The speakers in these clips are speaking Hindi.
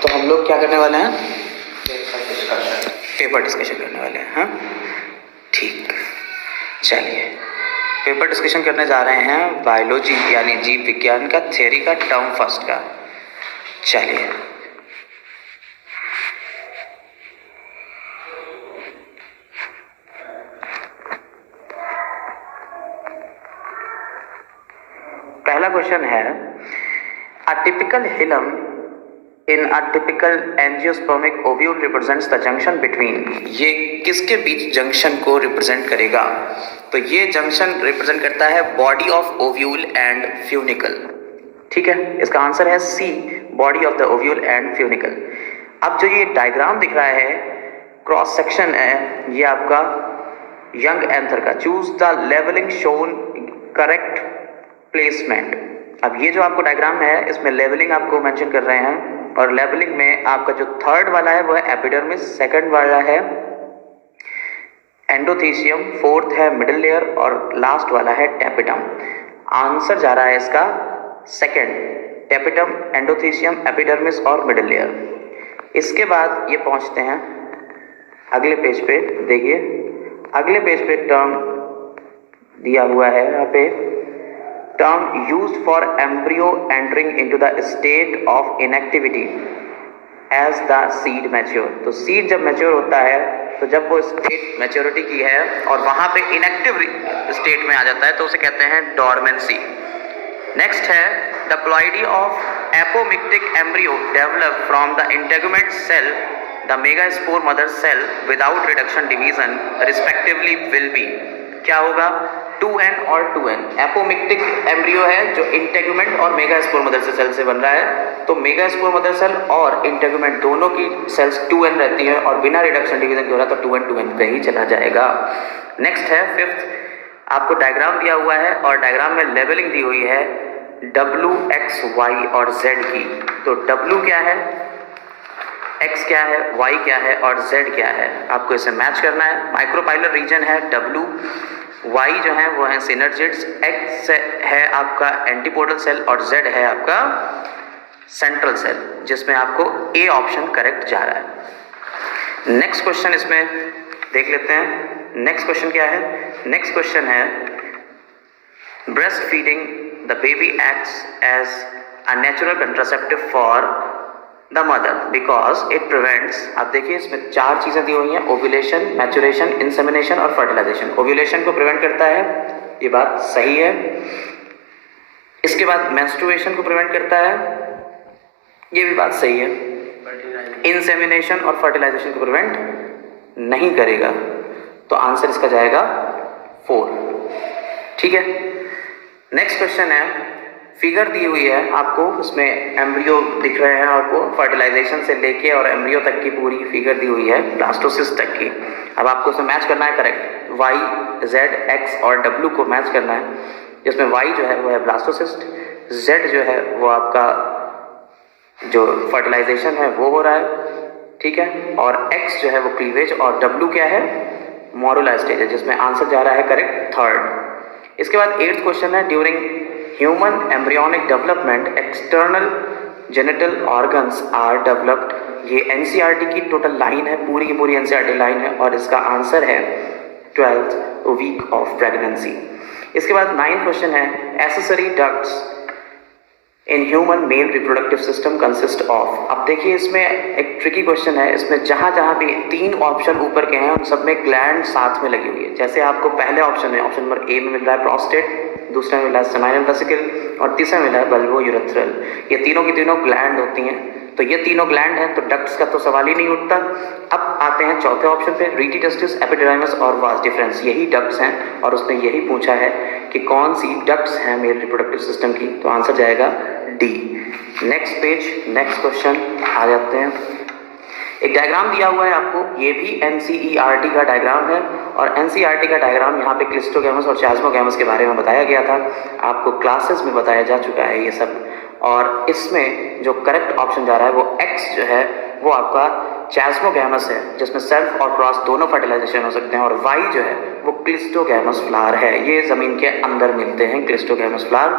तो हम लोग क्या करने वाले हैं? पेपर डिस्कशन करने वाले हैं। हाँ ठीक, चलिए पेपर डिस्कशन करने जा रहे हैं बायोलॉजी यानी जीव विज्ञान का थ्योरी का टर्म फर्स्ट का। चलिए पहला क्वेश्चन है, a typical hilum in a typical angiospermic ovule represents the junction between. ये किसके बीच जंक्शन को रिप्रेजेंट करेगा? तो ये जंक्शन रिप्रेजेंट करता है body of ovule and funicle. ठीक है, इसका आंसर है C, body of the ovule and funicle. अब जो ये डायग्राम दिख रहा है, क्रॉस सेक्शन है ये आपका यंग एंथर का। Choose the labelling shown correct placement. अब ये जो आपको डायग्राम है इसमें लेवलिंग आपको मेंशन कर रहे हैं, और लेवलिंग में आपका जो थर्ड वाला है वो है एपिडर्मिस, सेकंड वाला है एंडोथीसियम, फोर्थ है मिडिल लेयर और लास्ट वाला है टेपिटम। आंसर जा रहा है इसका सेकंड, टेपिटम, एंडोथीसियम, एपिडर्मिस और मिडिल लेयर। इसके बाद ये पहुंचते हैं अगले पेज पे। देखिए अगले पेज पे टर्म दिया हुआ है यहाँ पे, term used for embryo entering into the state of inactivity as the seed mature। तो seed जब mature होता है तो जब वो state maturity की है और वहाँ पे inactive state में आ जाता है तो उसे कहते हैं dormancy। Next है diploidy of apomictic embryo develop from the integument cell, the megaspore mother cell without reduction division respectively will be। क्या होगा? 2n और 2n। एपोमिक्टिक एम्ब्रियो है जो इंटेगुमेंट और मेगास्पोर मदर सेल से बन रहा है, तो मेगास्पोर मदर सेल और इंटेगुमेंट दोनों की सेल्स 2n रहती है और बिना रिडक्शन डिवीजन के हो रहा है तो 2n 2n पे ही चला जाएगा। नेक्स्ट है फिफ्थ, आपको डायग्राम दिया हुआ है और डायग्राम में लेवलिंग दी हुई है W, X, Y और Z की। तो W क्या है, X क्या है, Y क्या है और Z क्या है, आपको इसे मैच करना है। माइक्रोपाइलर रीजन है W, Y जो है वो है सिनर्जिड्स, X है आपका एंटीपोडल सेल और Z है आपका सेंट्रल सेल, जिसमें आपको A ऑप्शन करेक्ट जा रहा है। नेक्स्ट क्वेश्चन इसमें देख लेते हैं। नेक्स्ट क्वेश्चन क्या है? नेक्स्ट क्वेश्चन है, breast feeding the baby acts as a natural contraceptive for the mother because it prevents. आप देखिए इसमें चार चीजें दी हुई हैं, ओव्यूलेशन, मैचुरेशन, इंसेमिनेशन और फर्टिलाइजेशन। ओव्यूलेशन को प्रिवेंट करता है, ये बात सही है। इसके बाद मेंस्ट्रुएशन को प्रिवेंट करता है, ये भी बात सही है। इंसेमिनेशन और फर्टिलाइजेशन को प्रिवेंट नहीं करेगा, तो आंसर इसका जाएगा 4। ठीक है, नेक्स्ट क्वेश्चन है, फिगर दी हुई है आपको, उसमें एम्ब्रियो दिख रहे हैं आपको, फर्टिलाइजेशन से लेके और एम्ब्रियो तक की पूरी फिगर दी हुई है, ब्लास्टोसिस तक की। अब आपको उसे मैच करना है करेक्ट, Y, Z, X और W को मैच करना है, जिसमें Y जो है वो है ब्लास्टोसिस्ट, Z जो है वो आपका जो फर्टिलाइजेशन है वो हो रहा है, ठीक है, और X जो है वो क्लीवेज और W क्या है, मोरुला स्टेज है, जिसमें आंसर जा रहा है करेक्ट 3rd। इसके बाद 8th क्वेश्चन है, during human embryonic development external genital organs are developed. ये एनसीईआरटी की टोटल लाइन है, पूरी की पूरी एनसीईआरटी लाइन है और इसका आंसर है 12th वीक ऑफ प्रेगनेंसी। इसके बाद 9th क्वेश्चन है, accessory ducts in human male reproductive system consist of. अब देखिए इसमें एक ट्रिकी क्वेश्चन है, इसमें जहाँ जहाँ भी 3 ऑप्शन ऊपर के हैं उन सब में ग्लैंड साथ में लगी हुई है। जैसे आपको पहले ऑप्शन में, ऑप्शन नंबर ए में मिल रहा है प्रोस्टेट, दूसरा में मिला है सेमाइनल वेसिकल और तीसरा मिला है बल्बो यूरेथ्रल। ये तीनों की तीनों ग्लैंड होती हैं, तो ये तीनों ग्लैंड हैं तो डक्ट्स का तो सवाल ही नहीं उठता। अब आते हैं चौथे ऑप्शन पे, रीटी टेस्टिस, एपिडिडाइमस और वास डिफरेंस, यही डक्ट्स हैं और उसने यही पूछा है कि कौन सी डक्ट्स हैं मेल रिप्रोडक्टिव सिस्टम की, तो आंसर जाएगा D. Next page, next question आ जाते हैं। एक डायग्राम दिया हुआ है आपको, ये भी एनसीईआरटी का डायग्राम है और एनसीईआरटी का डायग्राम यहाँ पे क्लिस्टोगैमस और चास्मोगैमस के बारे में बताया गया था, आपको क्लासेस में बताया जा चुका है ये सब। और इसमें जो करेक्ट ऑप्शन जा रहा है वो एक्स जो है वो आपका चास्मोगैमस है, जिसमें सेल्फ और क्रॉस दोनों फर्टिलाइजेशन हो सकते हैं, और वाई जो है वो क्लिस्टोगैमस फ्लावर है, ये जमीन के अंदर मिलते हैं क्लिस्टोगैमस फ्लावर,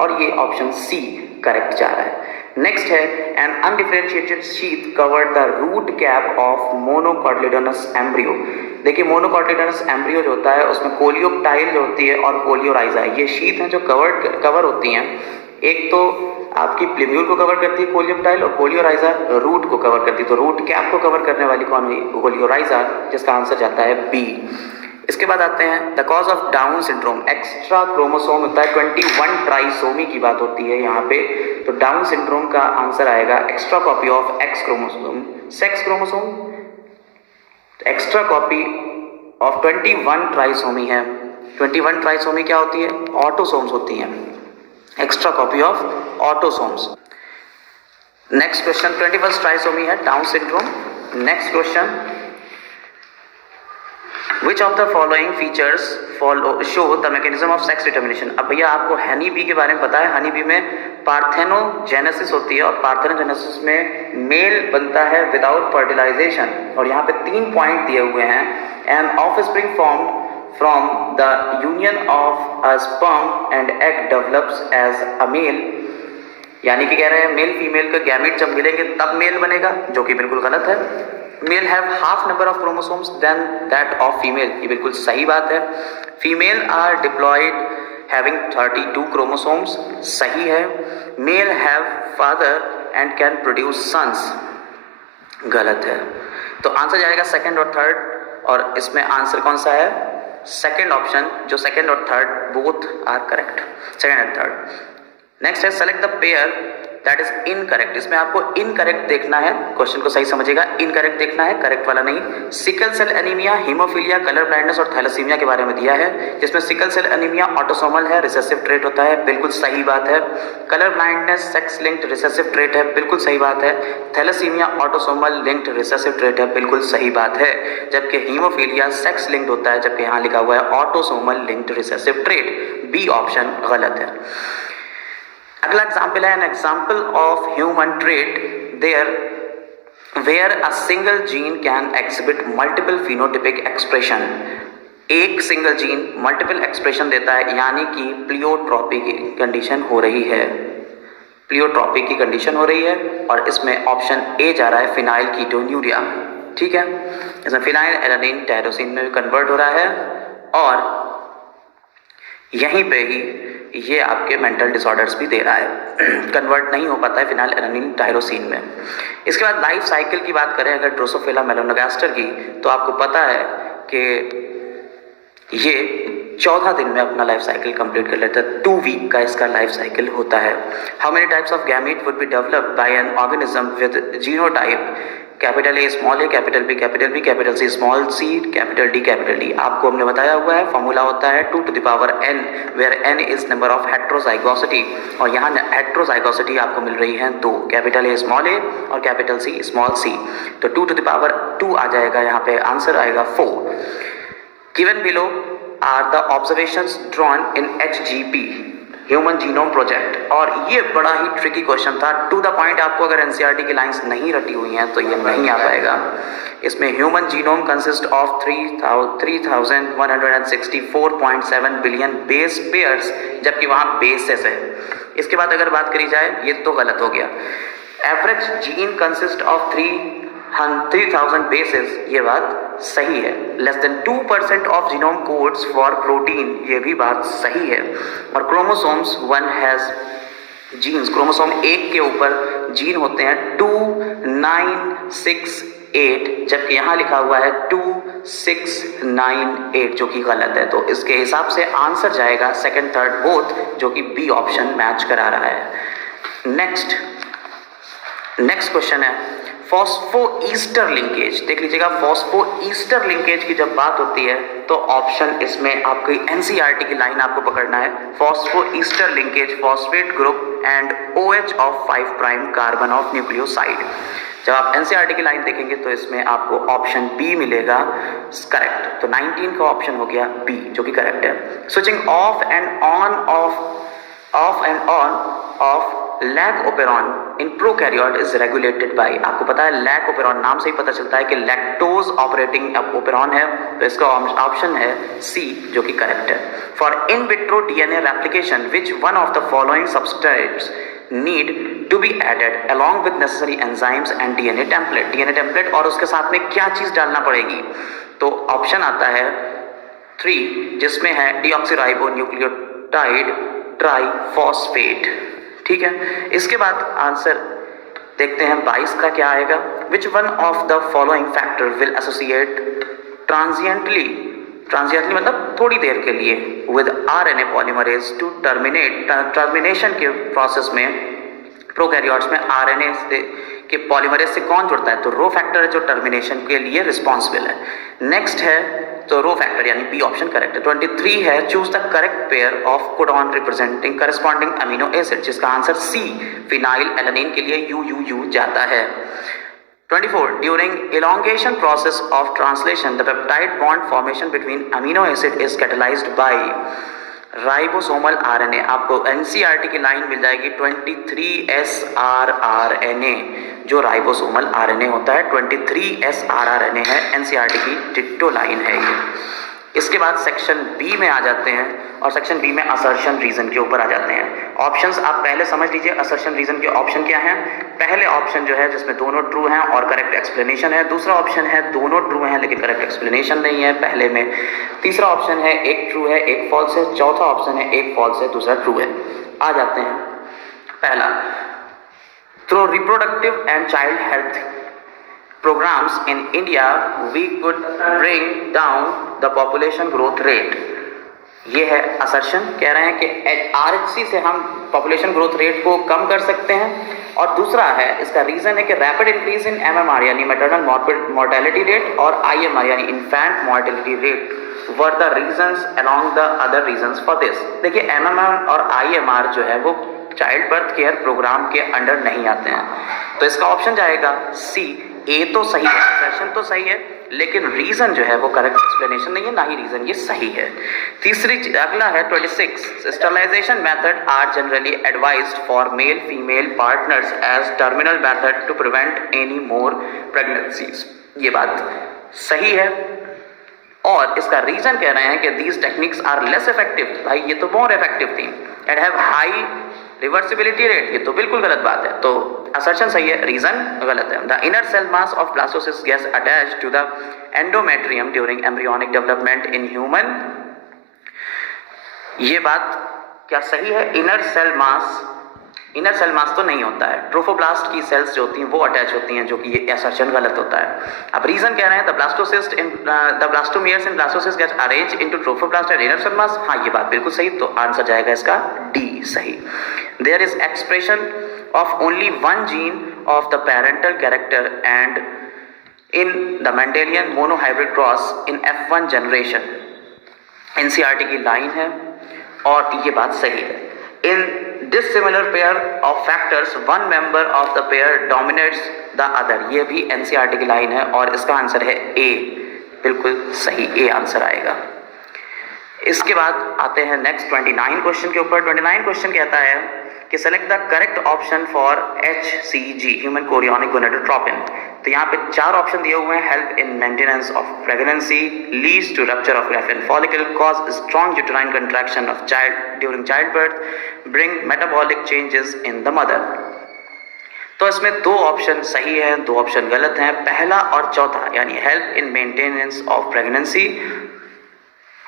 और ये ऑप्शन सी करेक्ट जा रहा है। नेक्स्ट है an undifferentiated sheath covered the root cap of monocotyledonous embryo. देखिए मोनोकॉटिलेडोनस एम्ब्रियो जो होता है उसमें कोलियोप्टाइल जो होती है और कोलियोराइजा, ये शीथ हैं जो कवर होती हैं। एक तो आपकी प्लिम्यूल को कवर करती है कोलियोप्टाइल, और कोलियोराइजा रूट को कवर करती है। तो रूट कैप को कवर करने वाली कौन हुई? कोलियोराइजा, जिसका आंसर जाता है बी। इसके बाद आते हैं the cause of down syndrome. Extra chromosome होता है, 21 ट्राइसोमी की बात होती है यहाँ पे। तो डाउन सिंड्रोम का आंसर आएगा extra copy of X chromosome, sex chromosome. Extra copy of 21 trisomy है। 21 ट्राइसोमी क्या होती है? ऑटोसोम्स होती हैं। Extra copy of autosomes. Next question 21 trisomy है Down syndrome. Next question Which of the following features show the mechanism of sex determination? अब भैया आपको हनी बी के बारे में पता है। हनी बी में पार्थेनोजेनेसिस होती है और पार्थेनोजेनेसिस में मेल बनता है विदाउट फर्टिलाइजेशन। और यहाँ पे 3 पॉइंट दिए हुए हैं। An offspring formed from the union of a sperm and egg develops as a male. यानी कि कह रहे हैं मेल फीमेल का गैमेट जब मिलेंगे तब मेल बनेगा, जो कि बिल्कुल गलत है। Male have half number of chromosomes then that of female, ये बिल्कुल सही बात है। Female are diploid having 32 chromosomes, सही है। Male have father and can produce sons, गलत है। तो आंसर जाएगा सेकंड और थर्ड, और इसमें आंसर कौन सा है? सेकंड ऑप्शन, जो सेकंड और third both are correct, second and third. Next है select the pair that is incorrect. इसमें आपको इनकरेक्ट देखना है, क्वेश्चन को सही समझिएगा, इनकरेक्ट देखना है, करेक्ट वाला नहीं। Sickle cell anaemia, haemophilia, colour blindness और थैलेसीमिया के बारे में दिया है, जिसमें सिकल सेल एनीमिया ऑटोसोमल है, रिसेसिव ट्रेट होता है, बिल्कुल सही बात है। Colour blindness sex linked recessive trait है, बिल्कुल सही बात है। Thalassaemia autosomal linked recessive trait है, बिल्कुल सही बात है। जबकि हीमोफीलिया सेक्स लिंक्ड होता है, जबकि यहाँ लिखा हुआ है autosomal linked recessive trait, B option गलत है। अगला एग्जाम्पल है an example of human trait there where a single gene can exhibit multiple phenotypic expression. एक सिंगल जीन मल्टीपल एक्सप्रेशन देता है, यानी कि प्लियोट्रॉपी की कंडीशन हो रही है, प्लियोट्रॉपी की कंडीशन हो रही है। और इसमें ऑप्शन ए जा रहा है फिनाइल कीटोन्यूरिया, ठीक है। इसमें फिनाइल एलानिन टायरोसिन में कन्वर्ट हो रहा है, और यहीं पे ही ये आपके मेंटल डिसऑर्डर्स भी दे रहा है, कन्वर्ट नहीं हो पाता है फिनाइल एलानिन टायरोसिन में। इसके बाद लाइफ साइकिल की बात करें अगर ड्रोसोफिला मेलानोगास्टर की, तो आपको पता है कि ये 14 दिन में अपना लाइफ साइकिल कंप्लीट कर लेता है, 2 वीक का इसका लाइफ साइकिल होता है। How many types of gamete would be developed by an organism with genotype capital A small a, capital B capital C small c, capital D. आपको हमने बताया हुआ है, फॉर्मूला होता है 2 to the power n, where n is number of heterozygosity. और यहाँ हेट्रोजाइगोसिटी आपको मिल रही है 2, कैपिटल ए स्मॉल ए और कैपिटल सी स्मॉल सी। तो 2 to the power 2 आ जाएगा, यहाँ पे आंसर आएगा 4। Given below are the observations drawn in HGP human genome project. और ये बड़ा ही ट्रिकी क्वेश्चन था, टू द पॉइंट। आपको अगर एनसीईआरटी की लाइंस नहीं रटी हुई हैं तो ये नहीं आ पाएगा। इसमें human genome consist of 3164.7 billion base pairs, जबकि वहाँ बेसेस है। इसके बाद अगर बात करी जाए, ये तो गलत हो गया। Average gene consist of 3000 bases, ये बात सही है। Less than 2% of genome codes for protein, ये भी बात सही है। और क्रोमोसोम्स 1 हैज जीन्स, क्रोमोसोम 1 के ऊपर जीन होते हैं 2, 9, 6, 8, जबकि यहाँ लिखा हुआ है 2, 6, 9, 8, जो कि गलत है। तो इसके हिसाब से आंसर जाएगा सेकंड थर्ड बोथ, जो कि बी ऑप्शन मैच करा रहा है। नेक्स्ट क्वेश्चन है फॉस्फोईस्टर लिंकेज। देख लीजिएगा, फॉस्फोईस्टर लिंकेज की जब बात होती है तो ऑप्शन इसमें आपकी एनसीईआरटी की लाइन आपको पकड़ना है। Phosphoester linkage phosphate group and OH of 5' carbon of nucleoside. जब आप एनसीईआरटी की लाइन देखेंगे तो इसमें आपको ऑप्शन बी मिलेगा करेक्ट। तो 19 का ऑप्शन हो गया बी, जो कि करेक्ट है। Switching off and on off lac operon in prokaryote is regulated by. आपको पता है लैक ओपेरॉन, नाम से ही पता चलता है कि लैक्टोज ऑपरेटिंग ओपेरॉन है, तो इसका ऑप्शन है सी, जो कि करेक्ट है। For in vitro DNA replication which one of the following substrates need to be added along with necessary enzymes and DNA template. DNA template और उसके साथ में क्या चीज़ डालना पड़ेगी? तो ऑप्शन आता है 3 जिसमें है डीऑक्सीराइबो न्यूक्लियोटाइड ट्राइफॉस्फेट। ठीक है, इसके बाद आंसर देखते हैं 22 का क्या आएगा। Which one of the following factor will associate transiently मतलब थोड़ी देर के लिए with RNA polymerase to termination के प्रोसेस में प्रोकैरियोट्स में RNA के पॉलीमरेज से कौन जुड़ता है? तो रो फैक्टर है जो टर्मिनेशन के लिए रिस्पॉन्सिबल है। नेक्स्ट है तो रो फैक्टर यानी बी ऑप्शन करेक्ट है। 23 है choose the correct pair of codon representing corresponding amino acid, जिसका आंसर सी फिनाइल एलानिन के लिए यू जाता है। 24 during elongation process of translation the peptide bond formation between amino acid is catalyzed by ribosomal RNA. आपको एनसीईआरटी की लाइन मिल जाएगी 23 SRRNA जो राइबोसोमल आरएनए होता है। 23 SRRNA है, एनसीईआरटी की डिट्टो लाइन है ये। इसके बाद सेक्शन बी में आ जाते हैं और सेक्शन बी में असर्शन रीजन के ऊपर आ जाते हैं। ऑप्शंस आप पहले समझ लीजिए असर्शन रीजन के ऑप्शन क्या हैं। पहले ऑप्शन जो है जिसमें दोनों ट्रू हैं और करेक्ट एक्सप्लेनेशन है। दूसरा ऑप्शन है दोनों ट्रू हैं लेकिन करेक्ट एक्सप्लेनेशन नहीं है पहले में। तीसरा ऑप्शन है एक ट्रू है एक फॉल्स है। चौथा ऑप्शन है एक फॉल्स है दूसरा ट्रू है। आ जाते हैं पहला, through reproductive and child health programs in India we could bring down the population growth rate। ये है असर्शन, कह रहे हैं कि आरएचसी से हम पॉपुलेशन ग्रोथ रेट को कम कर सकते हैं। और दूसरा है इसका रीजन है कि रैपिड इंक्रीज इन एमएमआर यानी मैटरनल मोर्टेलिटी रेट और आईएमआर यानी infant mortality rate were the reasons along the other reasons for this. देखिए एमएमआर और आईएमआर जो है वो चाइल्ड बर्थ केयर प्रोग्राम के अंडर नहीं आते हैं, तो इसका ऑप्शन जाएगा सी। ए तो सही है, असर्शन तो सही है लेकिन रीजन जो है वो करेक्ट एक्सप्लेनेशन नहीं है, ना ही रीजन ये सही है। तीसरी अगला है 26 sterilisation method are generally advised for male female partners as terminal method to prevent any more pregnancies. ये बात सही है और इसका रीजन कह रहे हैं कि these techniques are less effective. भाई ये तो मोर इफेक्टिव थी and have high reversibility rate, ये तो बिल्कुल गलत बात है। तो असर्शन सही है, रीजन गलत है। The inner cell mass of blastocyst gets attached to the endometrium during embryonic development in human. ये बात क्या सही है? इनर सेल मास तो नहीं होता है, ट्रोफोब्लास्ट की सेल्स जो होती हैं वो अटैच होती हैं, जो कि ये असर्शन गलत होता है। अब रीजन कह रहे हैं the blastomeres in blastocyst gets arranged into trophoblast and inner cell mass. हाँ ये बात बिल्कुल सही, तो आंसर जाएगा इसका डी सही। There is expression of only one gene of the parental character and in the Mendelian monohybrid cross in F1 generation। NCERT की लाइन है और ये बात सही है। In dissimilar pair of factors one member of the pair dominates the other। ये भी NCERT की लाइन है और इसका आंसर है A, बिल्कुल सही ए आंसर आएगा। इसके बाद आते हैं नेक्स्ट 29 क्वेश्चन के ऊपर। 29 क्वेश्चन कहता है कि select the correct option for HCG human chorionic gonadotropin. तो यहाँ पे 4 ऑप्शन दिए हुए हैं। Help in maintenance of pregnancy, leads to rupture of Graafian follicle, cause strong uterine contraction of child during child birth, bring metabolic changes in the mother. तो इसमें 2 ऑप्शन सही है 2 ऑप्शन गलत हैं। पहला और चौथा यानी help in maintenance of pregnancy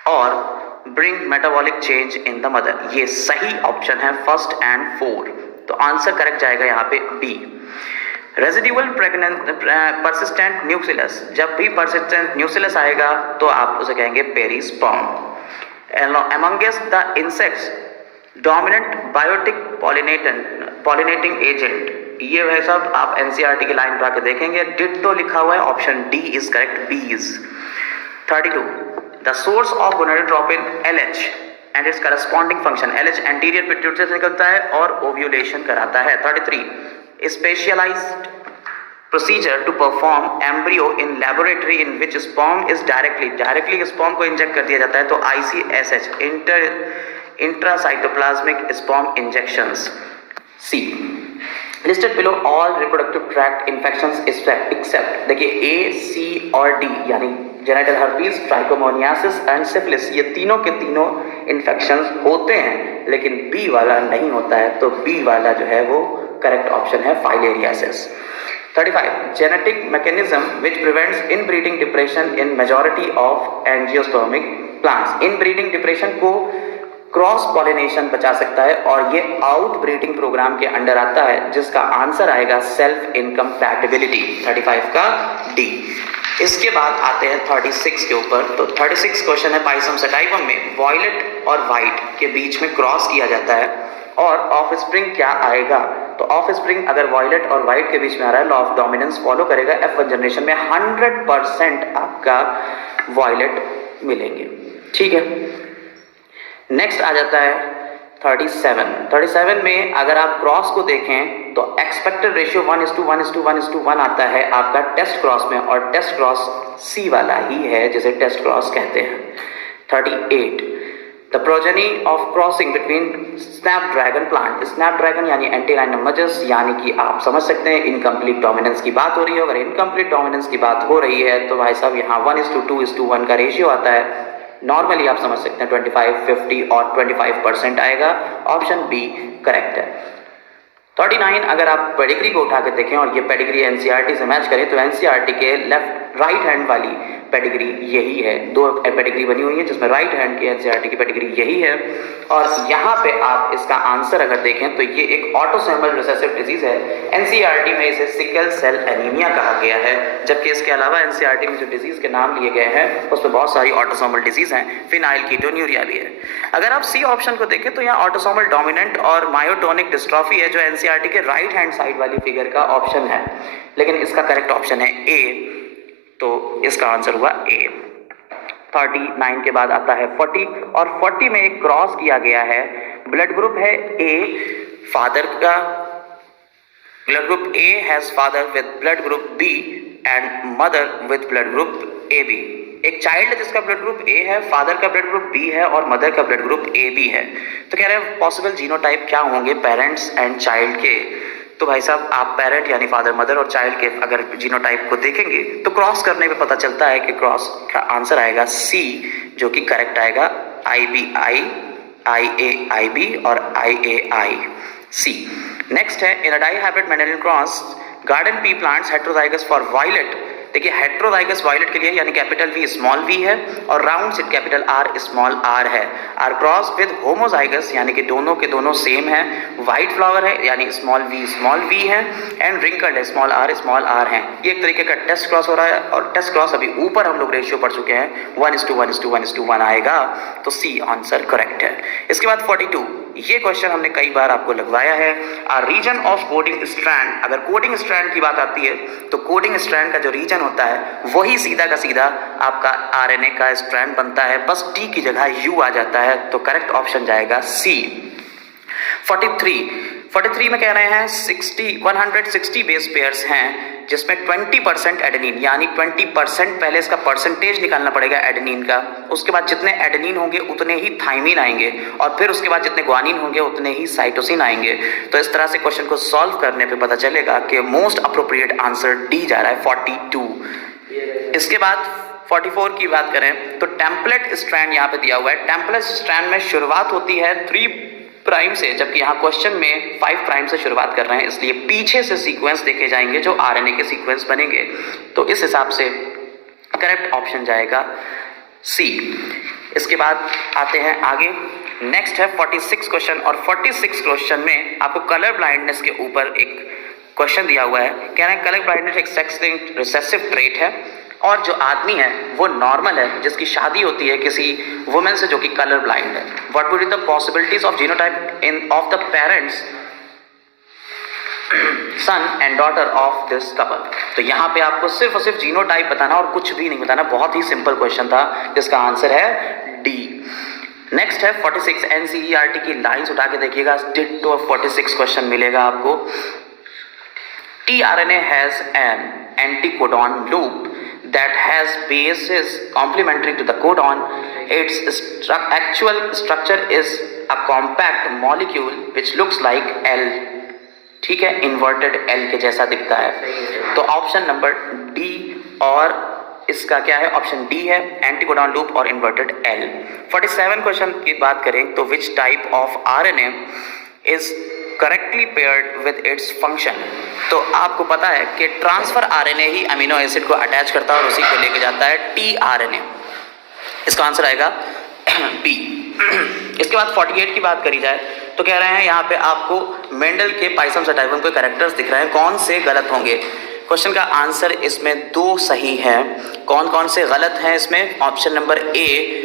और bring metabolic change in the mother, ये सही ऑप्शन है फर्स्ट एंड 4। तो आंसर करेक्ट जाएगा यहाँ पे बी। रेजिडुअल परसिस्टेंट न्यूक्लियस, जब भी परसिस्टेंट न्यूक्लियस आएगा तो आप उसे कहेंगे perisperm. Amongst the insects dominant biotic pollinating agent, ये वह सब आप एनसीईआरटी की लाइन पर आके देखेंगे। डिट्टो लिखा हुआ है, ऑप्शन डी इज करेक्ट, बीज। 32 The source of gonadotropin LH and its corresponding function। LH anterior pituitary से निकलता है और ओव्यूलेशन कराता है। 33 Specialized procedure to perform embryo in laboratory in which sperm is directly sperm को इंजेक्ट कर दिया जाता है, तो ICSH intracytoplasmic sperm injections। C listed below all reproductive tract infections except, देखिए A, C और D यानी genital herpes, trichomoniasis and syphilis, ये तीनों के तीनों इन्फेक्शंस होते हैं, लेकिन बी वाला नहीं होता है, तो बी वाला जो है वो करेक्ट ऑप्शन है filariasis. 35 genetic mechanism which prevents inbreeding depression in majority of angiospermic plants. Inbreeding depression को क्रॉस पॉलिनेशन बचा सकता है और ये आउट ब्रीडिंग प्रोग्राम के अंडर आता है, जिसका आंसर आएगा सेल्फ इनकम्पैटिबिलिटी, 35 का डी। इसके बाद आते हैं 36 के ऊपर। तो 36 क्वेश्चन है पाइसम सेटाइवम में वॉयलेट और वाइट के बीच में क्रॉस किया जाता है और ऑफ स्प्रिंग क्या आएगा। तो ऑफ स्प्रिंग अगर वॉयलेट और वाइट के बीच में आ रहा है, लॉ ऑफ डोमिनेंस फॉलो करेगा, F1 जनरेशन में 100% आपका वॉयलेट मिलेंगे। ठीक है, नेक्स्ट आ जाता है 37 में अगर आप क्रॉस को देखें तो एक्सपेक्टेड रेशियो 1:1:1:1 आता है आपका टेस्ट क्रॉस में, और टेस्ट क्रॉस सी वाला ही है जिसे टेस्ट क्रॉस कहते हैं। 38 the progeny of crossing between Snapdragon plant. Snapdragon यानी एंटीराइनोमजस, यानी कि आप समझ सकते हैं इनकम्प्लीट डोमिनेंस की बात हो रही है। अगर इनकम्प्लीट डोमिनेंस की बात हो रही है तो भाई साहब यहाँ 1:2:1 का रेशियो आता है। नॉर्मली आप समझ सकते हैं 25, 50 और 25% आएगा। ऑप्शन बी करेक्ट है। 39 अगर आप पेडिग्री को उठा के देखें और ये पेडिग्री एनसीईआरटी से मैच करें तो एनसीईआरटी के लेफ्ट राइट हैंड वाली पेडिग्री यही है। दो पेडिग्री बनी हुई है जिसमें राइट हैंड की एनसीईआरटी की पेडिग्री यही है। और यहाँ पे आप इसका आंसर अगर देखें तो ये एक ऑटोसोमल रिसेसिव डिजीज है। एनसीईआरटी में इसे सिकल सेल एनीमिया कहा गया है, जबकि इसके अलावा एनसीईआरटी में जो डिजीज के नाम लिए गए हैं उसमें बहुत सारी ऑटोसोमल डिजीज हैं। फिनाइल कीटोन्यूरिया भी है। अगर आप सी ऑप्शन को देखें तो यहाँ ऑटोसोमल डोमिनेंट और मायोटोनिक डिस्ट्रॉफी है, जो एनसीईआरटी के राइट हैंड साइड वाली फिगर का ऑप्शन है, लेकिन इसका करेक्ट ऑप्शन है ए, तो इसका आंसर हुआ ए। 39 के बाद आता है 40 और 40 में एक क्रॉस किया गया है। ब्लड ग्रुप है ए, फादर का blood group A has father with blood group B and mother with blood group A B. एक चाइल्ड है जिसका ब्लड ग्रुप ए है, फादर का ब्लड ग्रुप बी है और मदर का ब्लड ग्रुप ए बी है। तो कह रहे हैं पॉसिबल जीनोटाइप क्या होंगे पेरेंट्स एंड चाइल्ड के। तो भाई साहब आप पेरेंट यानी फादर, मदर और चाइल्ड के अगर जीनोटाइप को देखेंगे तो क्रॉस करने पे पता चलता है कि क्रॉस का आंसर आएगा सी, जो कि करेक्ट आएगा। IBI, IAIB और IAIC। नेक्स्ट है in a dihybrid Mendelian cross garden pea plants heterozygous for violet. देखिए हेटेरोजाइगस वायलेट के लिए यानी कैपिटल V स्मॉल v है और round seed capital R small r है। आर क्रॉस विद होमोजाइगस यानी कि दोनों के दोनों सेम है। वाइट फ्लावर है यानी स्मॉल v है एंड रिंकल्ड है स्मॉल r है। ये एक तरीके का टेस्ट क्रॉस हो रहा है और टेस्ट क्रॉस अभी ऊपर हम लोग रेशियो पढ़ चुके हैं 1:1:1:1 आएगा, तो सी आंसर करेक्ट है। इसके बाद 42 ये क्वेश्चन हमने कई बार आपको लगवाया है। Reason of coding strand. अगर कोडिंग स्ट्रैंड की बात आती है तो कोडिंग स्ट्रैंड का जो रीजन होता है वही सीधा का सीधा आपका RNA का स्ट्रैंड बनता है, बस T की जगह U आ जाता है, तो करेक्ट ऑप्शन जाएगा C। 43 में कह रहे हैं 160 बेस पेयर्स हैं जिसमें 20% एडेनिन, यानी 20% पहले इसका परसेंटेज निकालना पड़ेगा एडेनिन का। उसके बाद जितने एडेनिन होंगे उतने ही थाइमिन आएंगे और फिर उसके बाद जितने ग्वानिन होंगे उतने ही साइटोसिन आएंगे। तो इस तरह से क्वेश्चन को सॉल्व करने पे पता चलेगा कि मोस्ट अप्रोप्रिएट आंसर डी जा रहा है 42। इसके बाद 44 की बात करें तो टेम्पलेट स्ट्रैंड यहाँ पे दिया हुआ है। टेम्पलेट स्ट्रैंड में शुरुआत होती है 3 प्राइम से, जबकि यहाँ क्वेश्चन में 5 प्राइम से शुरुआत कर रहे हैं, इसलिए पीछे से सीक्वेंस देखे जाएंगे जो RNA के सीक्वेंस बनेंगे। तो इस हिसाब से करेक्ट ऑप्शन जाएगा सी। इसके बाद आते हैं आगे, नेक्स्ट है 46 क्वेश्चन और 46 क्वेश्चन में आपको कलर ब्लाइंडनेस के ऊपर एक क्वेश्चन दिया हुआ है। कह रहे हैं कलर ब्लाइंडनेस एक सेक्स लिंक्ड रिसेसिव ट्रेट है और जो आदमी है वो नॉर्मल है जिसकी शादी होती है किसी वुमेन से जो कि कलर ब्लाइंड है। What would be the possibilities of genotype in of the parents son and daughter of this couple. तो यहाँ पे आपको सिर्फ और सिर्फ जीनोटाइप बताना और कुछ भी नहीं बताना। बहुत ही सिंपल क्वेश्चन था जिसका आंसर है डी। नेक्स्ट है 46 एनसीईआरटी की लाइंस उठा के देखिएगा, डिट्टो 46 क्वेश्चन मिलेगा आपको। tRNA has an anticodon loop that has bases complementary to the codon. Its actual structure is a compact molecule which looks like L, ठीक है, inverted L के जैसा दिखता है। तो ऑप्शन नंबर डी और इसका क्या है, ऑप्शन डी है, एंटीकोडॉन लूप और इन्वर्टेड एल। 47 क्वेश्चन की बात करें तो which type of RNA is correctly paired with its function. तो आपको पता है कि ट्रांसफर आरएनए ही अमीनो एसिड को अटैच करता है और उसी को लेके जाता है टीआरएनए। इसका आंसर आएगा बी। इसके बाद 48 की बात करी जाए तो कह रहे हैं यहाँ पे आपको मेंडल के पाइसम सटाइवम के कैरेक्टर्स दिख रहे हैं, कौन से गलत होंगे। क्वेश्चन का आंसर इसमें 2 सही है। कौन कौन से गलत हैं इसमें, option number A,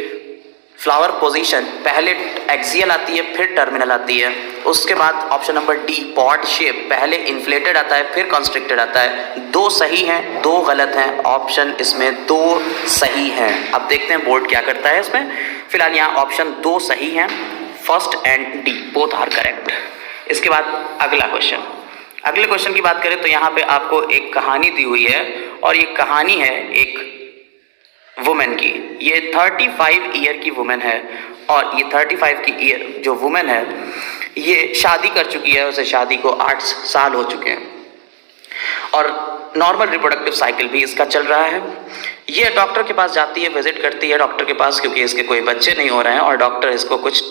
flower position पहले एक्सियल आती है फिर टर्मिनल आती है। उसके बाद option number D, pod shape पहले इन्फ्लेटेड आता है फिर कॉन्स्ट्रिक्टेड आता है। 2 सही हैं 2 गलत हैं, ऑप्शन इसमें 2 सही हैं। अब देखते हैं बोर्ड क्या करता है इसमें। फिलहाल यहाँ ऑप्शन 2 सही हैं, first and D both are correct. इसके बाद अगला क्वेश्चन, अगले क्वेश्चन की बात करें तो यहाँ पे आपको एक कहानी दी हुई है और ये कहानी है एक वुमेन की। ये 35 ईयर की वुमेन है और ये 35 की ईयर जो वुमेन है ये शादी कर चुकी है, उसे शादी को 8 साल हो चुके हैं और नॉर्मल रिप्रोडक्टिव साइकिल भी इसका चल रहा है। ये डॉक्टर के पास जाती है, विजिट करती है डॉक्टर के पास क्योंकि इसके कोई बच्चे नहीं हो रहे हैं और डॉक्टर इसको कुछ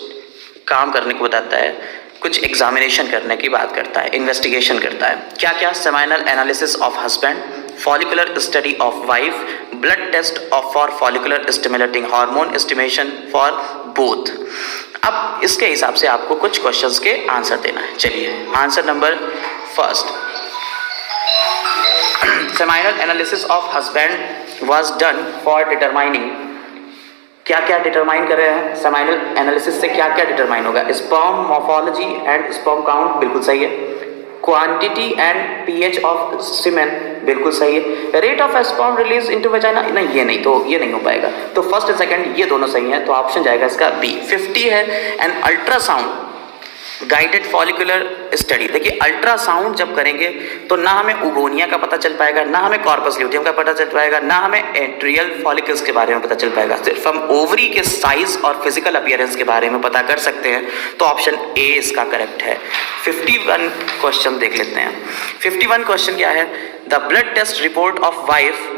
काम करने को बताता है, कुछ एग्जामिनेशन करने की बात करता है, इन्वेस्टिगेशन करता है। क्या क्या, seminal analysis of husband, follicular study of wife, blood test of for follicular stimulating hormone estimation for both. अब इसके हिसाब से आपको कुछ क्वेश्चंस के आंसर देना है। चलिए answer number first, seminal analysis of husband was done for determining. क्या क्या डिटरमाइन कर रहे हैं, सेमाइनल एनालिसिस से क्या क्या डिटरमाइन होगा, sperm morphology and sperm count बिल्कुल सही है, क्वांटिटी एंड पीएच ऑफ सीमेन बिल्कुल सही है, rate of sperm release into vagina नहीं, ये नहीं हो पाएगा। तो फर्स्ट एंड सेकंड ये दोनों सही हैं, तो ऑप्शन जाएगा इसका बी। 50 है, and ultrasound guided follicular study. देखिए अल्ट्रासाउंड जब करेंगे तो ना हमें उगोनिया का पता चल पाएगा, ना हमें कॉर्पस ल्यूटियम का पता चल पाएगा, ना हमें एट्रियल फॉलिकल्स के बारे में पता चल पाएगा। सिर्फ हम ओवरी के साइज और फिजिकल अपीयरेंस के बारे में पता कर सकते हैं। तो ऑप्शन ए इसका करेक्ट है। 51 क्वेश्चन देख लेते हैं। 51 क्वेश्चन क्या है, the blood test report of wife,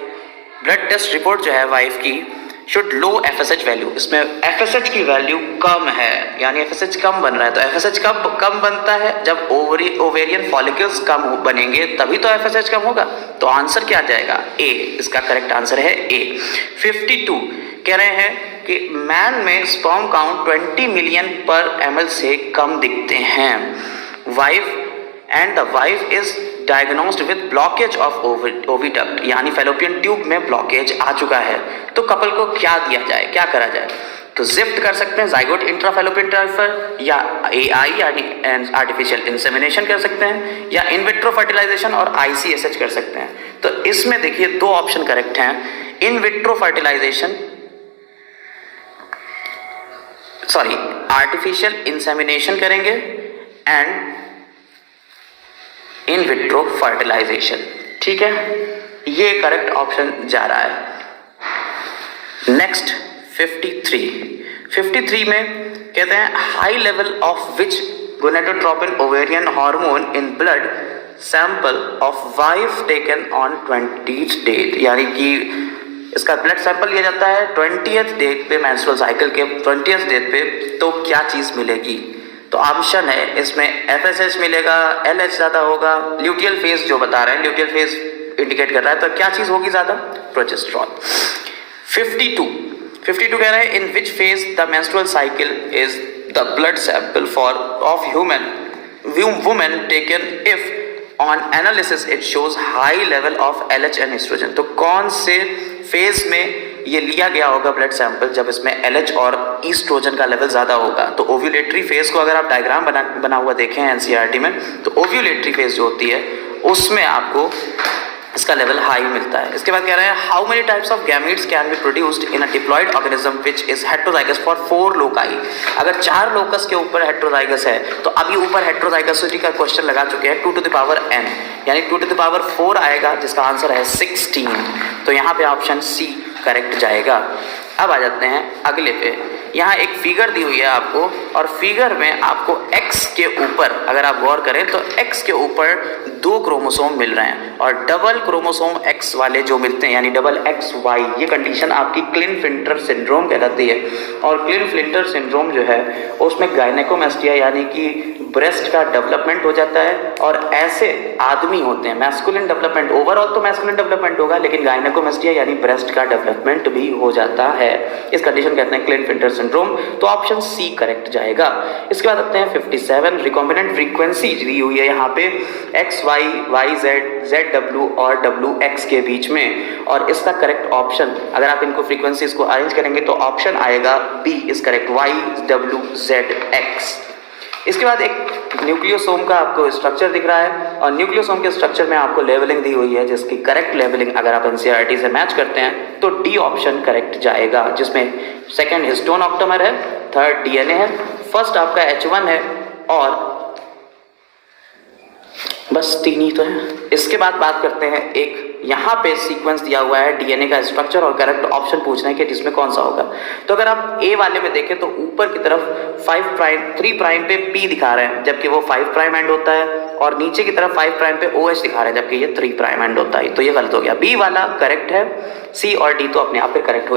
blood test report जो है वाइफ की शुड लो FSH वैल्यू। इसमें FSH की वैल्यू कम है, यानी FSH कम बन रहा है। तो FSH कब कम बनता है, जब ओवेरियन फॉलिकल्स कम बनेंगे तभी तो FSH कम होगा। तो आंसर क्या आ जाएगा, ए। इसका करेक्ट आंसर है ए। 52 कह रहे हैं कि मैन में स्पर्म काउंट 20 मिलियन पर ml से कम दिखते हैं। Wife and the wife is diagnosed with blockage of oviduct, यानी फेलोपियन ट्यूब में ब्लॉकेज आ चुका है। तो कपल को क्या दिया जाए, क्या करा जाए, तो जिफ्ट कर सकते हैं, जाइगोट इंट्राफेलोपियन ट्रांसफर, या AI यानी आर्टिफिशियल इंसेमिनेशन कर सकते हैं, या इन विट्रो फर्टिलाइजेशन और ICSH कर सकते हैं। तो इसमें देखिए 2 ऑप्शन करेक्ट हैं, in vitro fertilisation, sorry artificial insemination करेंगे एंड इन विट्रो फर्टिलाइजेशन। ठीक है, ये करेक्ट ऑप्शन जा रहा है। नेक्स्ट 53 में कहते हैं high level of which gonadotropin ovarian hormone in blood sample of wife taken on 20th date, यानी कि इसका ब्लड सैंपल लिया जाता है 20th डेट पे, मेंस्ट्रुअल साइकिल के 20th डेट पे, तो क्या चीज मिलेगी। तो ऑप्शन है इसमें FSH मिलेगा, LH ज्यादा होगा, ल्यूटियल फेज जो बता रहे हैं, ल्यूटियल फेज इंडिकेट कर रहा है, तो क्या चीज होगी ज्यादा, प्रोजेस्टेरॉन। 52 कह रहे हैं in which phase the menstrual cycle is the blood sample for of women taken if on analysis it shows high level of LH and estrogen. तो कौन से फेज में ये लिया गया होगा ब्लड सैंपल, जब इसमें LH और ईस्ट्रोजन का लेवल ज्यादा होगा। तो ओव्यूलेटरी फेज को अगर आप डायग्राम बना हुआ देखें NCERT में, तो ओव्यूलेटरी फेज जो होती है उसमें आपको इसका लेवल हाई मिलता है। इसके बाद कह रहे हैं how many types of gametes can be produced in a diploid organism which is heterozygous for 4 loci. अगर 4 लोकस के ऊपर हेटेरोजाइगस है, तो अभी ऊपर हेटेरोजाइगसिटी का क्वेश्चन लगा चुके हैं 2 to the power n, यानी 2 to the power 4 आएगा, जिसका आंसर है 16। तो यहाँ पे ऑप्शन सी करेक्ट जाएगा। अब आ जाते हैं अगले पे, यहाँ एक फिगर दी हुई है आपको, और फिगर में आपको x के ऊपर अगर आप गौर करें तो x के ऊपर 2 क्रोमोसोम मिल रहे हैं, और डबल क्रोमोसोम x वाले जो मिलते हैं यानी डबल XY, ये कंडीशन आपकी क्लिन-फ्लिंटर सिंड्रोम कहलाती है। और क्लिन-फ्लिंटर सिंड्रोम जो है उसमें गायनेकोमेस्टिया यानी कि ब्रेस्ट का डेवलपमेंट हो जाता है, और ऐसे आदमी होते हैं, मैस्कुलिन डेवलपमेंट, ओवरऑल तो मैस्कुलिन डेवलपमेंट होगा लेकिन गायनेकोमेस्टिया यानी ब्रेस्ट का डेवलपमेंट भी हो जाता है। इस कंडीशन कहते हैं क्लिन-फ्लिंटर सिंड्रोम, तो ऑप्शन सी करेक्ट जाएगा। इसके बाद आते हैं 57, रिकॉम्बिनेंट फ्रीक्वेंसी दी हुई है यहाँ पे XY, YZ, ZW और WX के बीच में, और इसका करेक्ट ऑप्शन अगर आप इनको फ्रीक्वेंसीज को अरेंज करेंगे तो ऑप्शन आएगा बी इज करेक्ट, YWZX। इसके बाद एक न्यूक्लियोसोम का आपको स्ट्रक्चर दिख रहा है, और न्यूक्लियोसोम के स्ट्रक्चर में आपको लेवलिंग दी हुई है, जिसकी करेक्ट लेवलिंग अगर आप NCERT से मैच करते हैं तो डी ऑप्शन करेक्ट जाएगा, जिसमें सेकंड हिस्टोन ऑक्टोमर है, थर्ड DNA है, फर्स्ट आपका H1 है, और बस 3 ही तो है। इसके बाद बात करते हैं, एक यहाँ पे सीक्वेंस दिया हुआ है DNA का स्ट्रक्चर, और करेक्ट ऑप्शन पूछना है कि जिसमें कौन सा होगा। तो अगर आप A वाले में देखें तो ऊपर की तरफ 3 प्राइम पे P दिखा रहे हैं, जबकि वो 5 प्राइम एंड होता है, और नीचे की तरफ 5 प्राइम पे OH दिखा रहे हैं, जबकि ये 3 प्राइम एंड होता है, तो ये गलत हो गया। B वाला करेक्ट है, C और D तो अपने आप पे गलत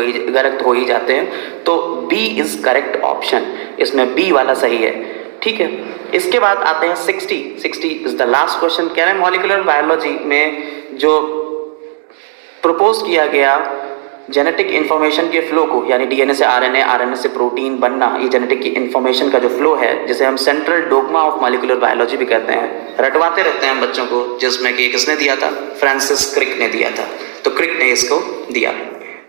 हो ही जाते हैं, तो B इज करेक्ट ऑप्शन, इसमें B वाला सही है, ठीक है। इसके बाद आते हैं 60 इज द लास्ट क्वेश्चन। कह रहे हैं मॉलिक्यूलर बायोलॉजी में जो प्रपोज किया गया जेनेटिक इन्फॉर्मेशन के फ्लो को, यानी DNA से RNA, RNA से प्रोटीन बनना, ये जेनेटिक की इन्फॉर्मेशन का जो फ्लो है, जिसे हम central dogma of molecular biology भी कहते हैं, रटवाते रहते हैं हम बच्चों को, जिसमें कि किसने दिया था, फ्रांसिस क्रिक ने दिया था, तो क्रिक ने इसको दिया।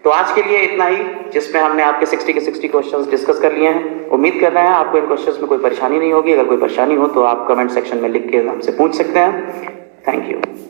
तो आज के लिए इतना ही, जिसमें हमने आपके 60 के 60 क्वेश्चंस डिस्कस कर लिए हैं। उम्मीद कर रहे हैं आपको इन क्वेश्चंस में कोई परेशानी नहीं होगी। अगर कोई परेशानी हो तो आप कमेंट सेक्शन में लिख के हमसे पूछ सकते हैं। Thank you.